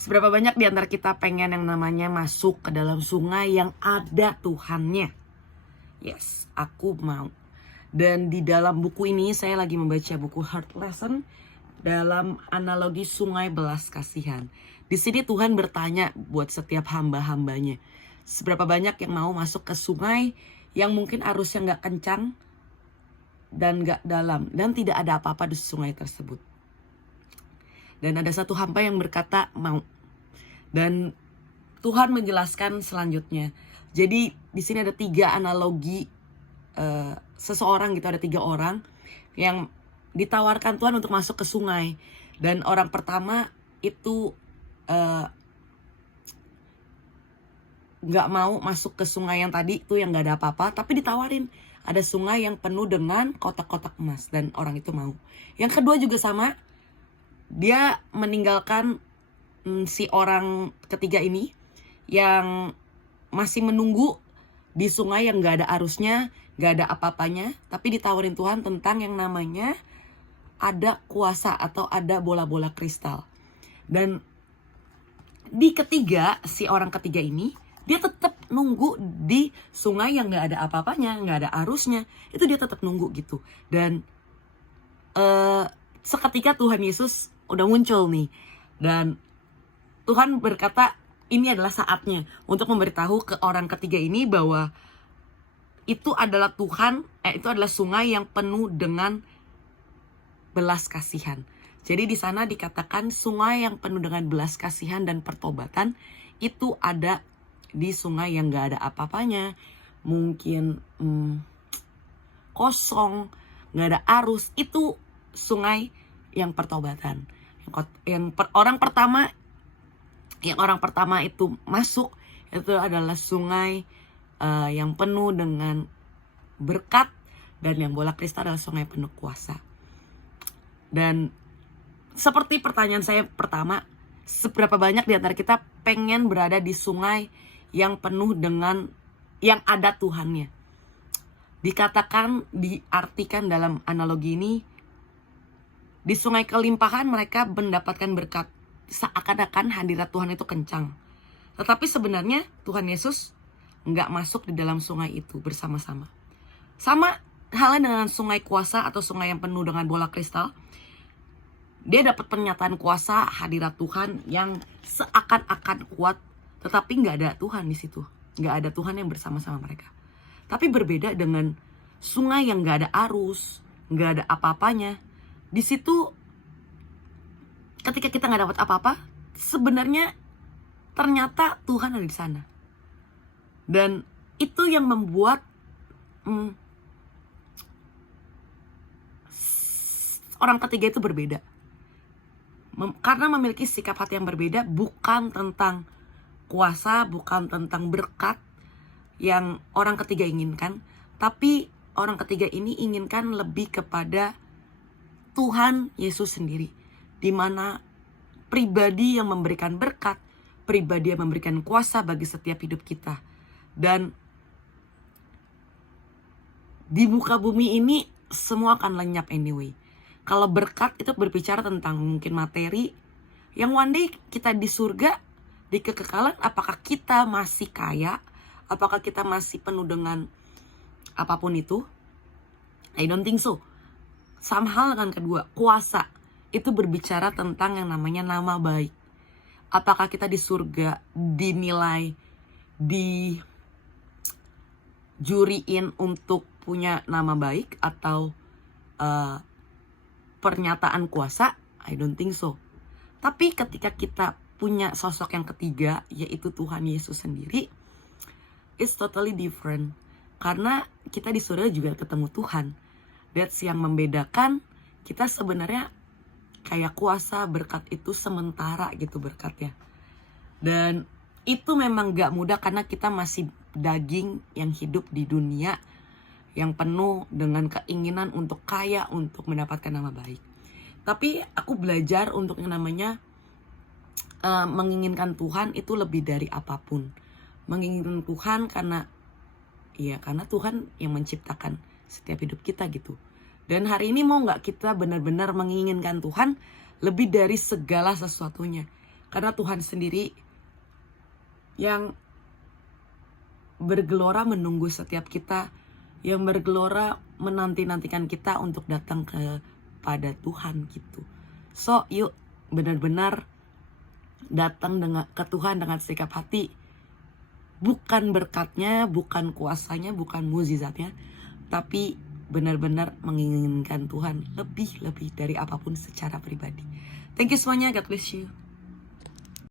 Seberapa banyak di antara kita pengen yang namanya masuk ke dalam sungai yang ada Tuhannya? Yes, aku mau. Dan di dalam buku ini saya lagi membaca buku Heart Lesson dalam analogi sungai belas kasihan. Di sini Tuhan bertanya buat setiap hamba-hambanya. Seberapa banyak yang mau masuk ke sungai yang mungkin arusnya nggak kencang dan nggak dalam. Dan tidak ada apa-apa di sungai tersebut. Dan ada satu hamba yang berkata mau. Dan Tuhan menjelaskan selanjutnya. Jadi di sini ada 3 analogi seseorang gitu, ada 3 orang yang ditawarkan Tuhan untuk masuk ke sungai. Dan orang pertama itu nggak mau masuk ke sungai yang tadi itu yang nggak ada apa-apa, tapi ditawarin ada sungai yang penuh dengan kotak-kotak emas dan orang itu mau. Yang kedua juga sama, dia meninggalkan si orang ketiga ini yang masih menunggu di sungai yang gak ada arusnya, gak ada apa-apanya, tapi ditawarin Tuhan tentang yang namanya ada kuasa atau ada bola-bola kristal. Dan di ketiga, si orang ketiga ini, dia tetap nunggu di sungai yang gak ada apa-apanya, gak ada arusnya. Itu dia tetap nunggu gitu. Dan seketika Tuhan Yesus udah muncul nih. Dan Tuhan berkata ini adalah saatnya untuk memberitahu ke orang ketiga ini bahwa itu adalah itu adalah sungai yang penuh dengan belas kasihan. Jadi di sana dikatakan sungai yang penuh dengan belas kasihan dan pertobatan itu ada di sungai yang gak ada apa-apanya. Mungkin kosong, gak ada arus. Itu sungai yang pertobatan. Orang pertama itu masuk, itu adalah sungai yang penuh dengan berkat. Dan yang bola kristal adalah sungai penuh kuasa. Dan seperti pertanyaan saya pertama, seberapa banyak di antara kita pengen berada di sungai yang penuh dengan yang ada Tuhannya? Diartikan dalam analogi ini, di sungai kelimpahan mereka mendapatkan berkat. Seakan-akan hadirat Tuhan itu kencang. Tetapi sebenarnya Tuhan Yesus nggak masuk di dalam sungai itu bersama-sama. Sama halnya dengan sungai kuasa atau sungai yang penuh dengan bola kristal. Dia dapat pernyataan kuasa hadirat Tuhan yang seakan-akan kuat. Tetapi nggak ada Tuhan di situ. Nggak ada Tuhan yang bersama-sama mereka. Tapi berbeda dengan sungai yang nggak ada arus, nggak ada apa-apanya. Di situ ketika kita nggak dapat apa-apa, sebenarnya ternyata Tuhan ada di sana. Dan itu yang membuat orang ketiga itu berbeda. Karena memiliki sikap hati yang berbeda, bukan tentang kuasa, bukan tentang berkat yang orang ketiga inginkan, tapi orang ketiga ini inginkan lebih kepada Tuhan Yesus sendiri, di mana pribadi yang memberikan berkat, pribadi yang memberikan kuasa bagi setiap hidup kita. Dan di muka bumi ini semua akan lenyap anyway. Kalau berkat itu berbicara tentang mungkin materi, yang one day kita di surga, di kekekalan, apakah kita masih kaya? Apakah kita masih penuh dengan apapun itu? I don't think so. Sama hal dengan kedua, kuasa itu berbicara tentang yang namanya nama baik. Apakah kita di surga dinilai, dijuriin untuk punya nama baik atau pernyataan kuasa? I don't think so. Tapi ketika kita punya sosok yang ketiga, yaitu Tuhan Yesus sendiri, it's totally different. Karena kita di surga juga ketemu Tuhan. That's yang membedakan kita sebenarnya kayak kuasa berkat itu sementara gitu berkatnya. Dan itu memang gak mudah karena kita masih daging yang hidup di dunia yang penuh dengan keinginan untuk kaya, untuk mendapatkan nama baik. Tapi aku belajar untuk yang namanya menginginkan Tuhan itu lebih dari apapun. Menginginkan Tuhan karena Tuhan yang menciptakan setiap hidup kita gitu. Dan hari ini mau gak kita benar-benar menginginkan Tuhan lebih dari segala sesuatunya. Karena Tuhan sendiri yang bergelora menunggu setiap kita, yang bergelora menanti-nantikan kita untuk datang kepada Tuhan gitu. So yuk benar-benar datang ke Tuhan dengan sikap hati. Bukan berkatnya, bukan kuasanya, bukan mukjizatnya, tapi benar-benar menginginkan Tuhan lebih-lebih dari apapun secara pribadi. Thank you semuanya, God bless you.